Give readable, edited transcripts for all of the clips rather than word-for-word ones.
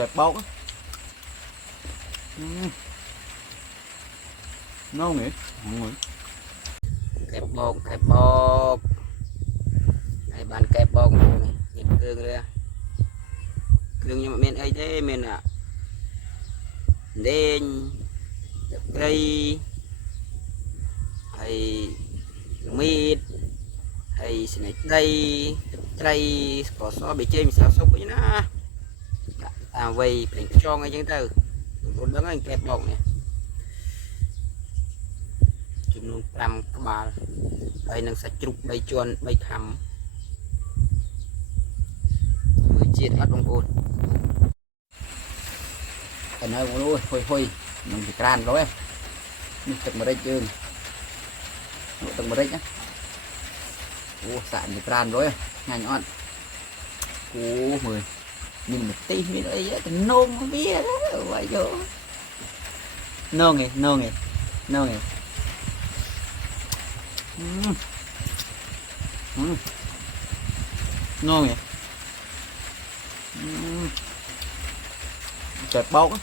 kẹp bóc á. Ngon nhỉ? Ngon. Kẹp bột này bàn kẹp bột này nhìn cương đây cương nhưng mà miền ấy thế miền à đen cây hay mít hay này đây có so bị chơi mình sao sốc vậy na à vậy phải cho ngay chân từ còn đứng anh kẹp bột này chụp luôn làm các bạn đây năng sạch chụp bay chuồn bay khăm người chiết bắt bông cồn cái nơi luôn hôi mình chỉ can rồi mình từng mà đây chưa từng mà đây nhá sạn thì can rồi nhanh nhọn mười nhìn một tí mình ấy cái nôm không biết đó vậy chỗ nô nghề ngon nhỉ. Kẹp bóc á.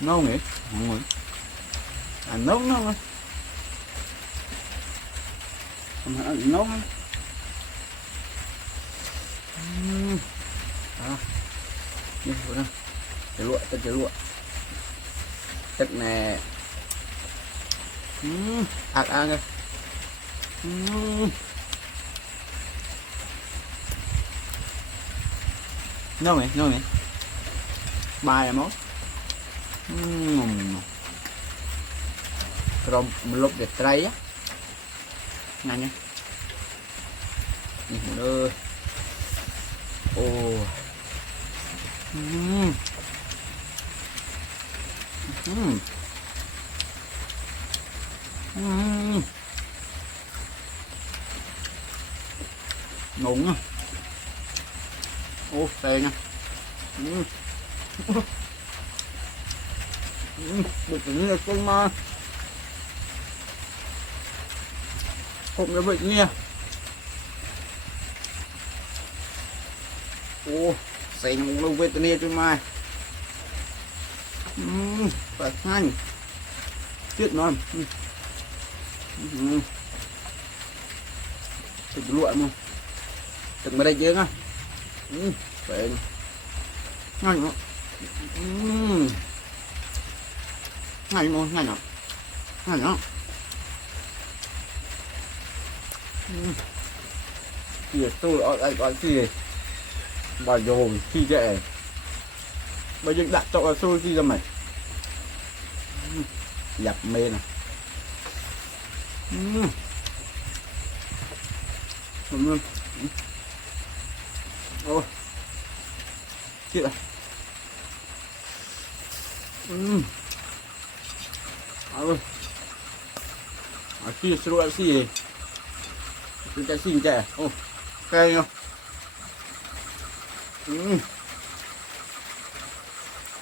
Ngon nhỉ. Ngon. Nóng ngon. Nóng. Đi vào đây. Chờ lụa. Tức nè. Ăn rồi. Ngon nhỉ. Bài là món. Rồi một lúc để tray á. Nhanh nhá. Nhìn một ơi. Ồ. Ngon á. Ô tê nha. Được như là con ma không có bệnh nha. Ô xanh lâu về tên cho mai phải nhanh chết non thịt lụa luôn từng bên đây chứ á phải nhanh nữa nhanh nữa kìa tôi ở đây có gì bà dồn khi dễ bây giờ đặt cho xôi gì ra mày dập mê nè ô chết rồi ở kia sôi gì cái xin chè ô cây không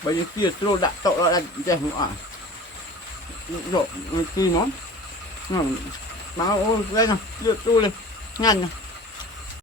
bây giờ kia sôi đặt tội là chè không à rồi kia món báo ô đây nè đưa tôi lên nhanh nè